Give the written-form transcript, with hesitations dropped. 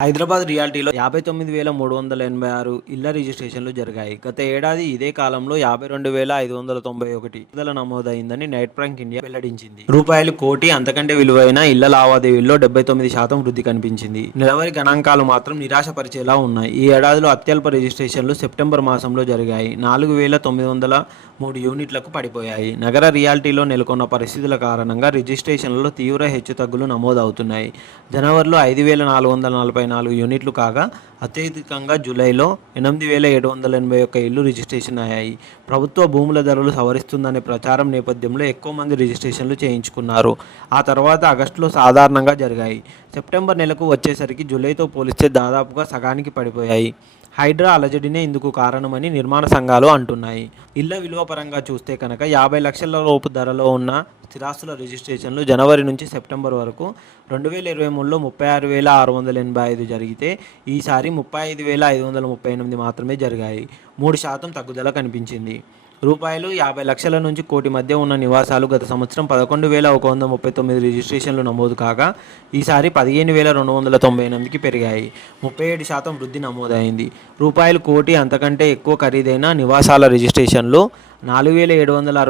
హైదరాబాద్ రియాల్టీలో 59,386 ఇళ్ల రిజిస్ట్రేషన్లు జరిగాయి. గత ఏడాది ఇదే కాలంలో 52,591 పెరుగుదల నమోదైందని నెట్ బ్యాంక్ ఇండియా వెల్లడించింది. రూ.1,00,00,000 అంతకంటే విలువైన ఇళ్ల లావాదేవీల్లో 79% వృద్ధి కనిపించింది. నెలవారీ గణాంకాలు మాత్రం నిరాశపరిచేలా ఉన్నాయి. ఈ ఏడాదిలో అత్యల్ప రిజిస్ట్రేషన్లు సెప్టెంబర్ మాసంలో జరిగాయి. 4,903 యూనిట్లకు పడిపోయాయి. నగర రియాల్టీలో నెలకొన్న పరిస్థితుల కారణంగా రిజిస్ట్రేషన్లలో తీవ్ర హెచ్చుతగ్గులు నమోదవుతున్నాయి. జనవరిలో 5,444 యూనిట్లు కాగా అత్యధికంగా జూలైలో 8,781 ఇళ్లు రిజిస్ట్రేషన్ అయ్యాయి. ప్రభుత్వ భూముల ధరలు సవరిస్తుందనే ప్రచారం నేపథ్యంలో ఎక్కువ మంది రిజిస్ట్రేషన్లు చేయించుకున్నారు. ఆ తర్వాత ఆగస్టులో సాధారణంగా జరిగాయి. సెప్టెంబర్ నెలకు వచ్చేసరికి జూలైతో పోలిస్తే దాదాపుగా సగానికి పడిపోయాయి. హైడ్రా అలజడినే ఇందుకు కారణమని నిర్మాణ సంఘాలు అంటున్నాయి. ఇళ్ల విలువ పరంగా చూస్తే కనుక 50 లక్షల లోపు ధరలో ఉన్న స్థిరాస్తుల రిజిస్ట్రేషన్లు జనవరి నుంచి సెప్టెంబర్ వరకు 2023లో 36,685 జరిగితే ఈసారి 35,538 మాత్రమే జరిగాయి. 3% తగ్గుదల కనిపించింది. రూపాయలు 50 లక్షల నుంచి కోటి మధ్య ఉన్న నివాసాలు గత సంవత్సరం 11,139 రిజిస్ట్రేషన్లు నమోదు కాగా ఈసారి 15,298కి పెరిగాయి. 37% వృద్ధి నమోదైంది. రూపాయలు 1,00,00,000 అంతకంటే ఎక్కువ ఖరీదైన నివాసాల రిజిస్ట్రేషన్లు 4,760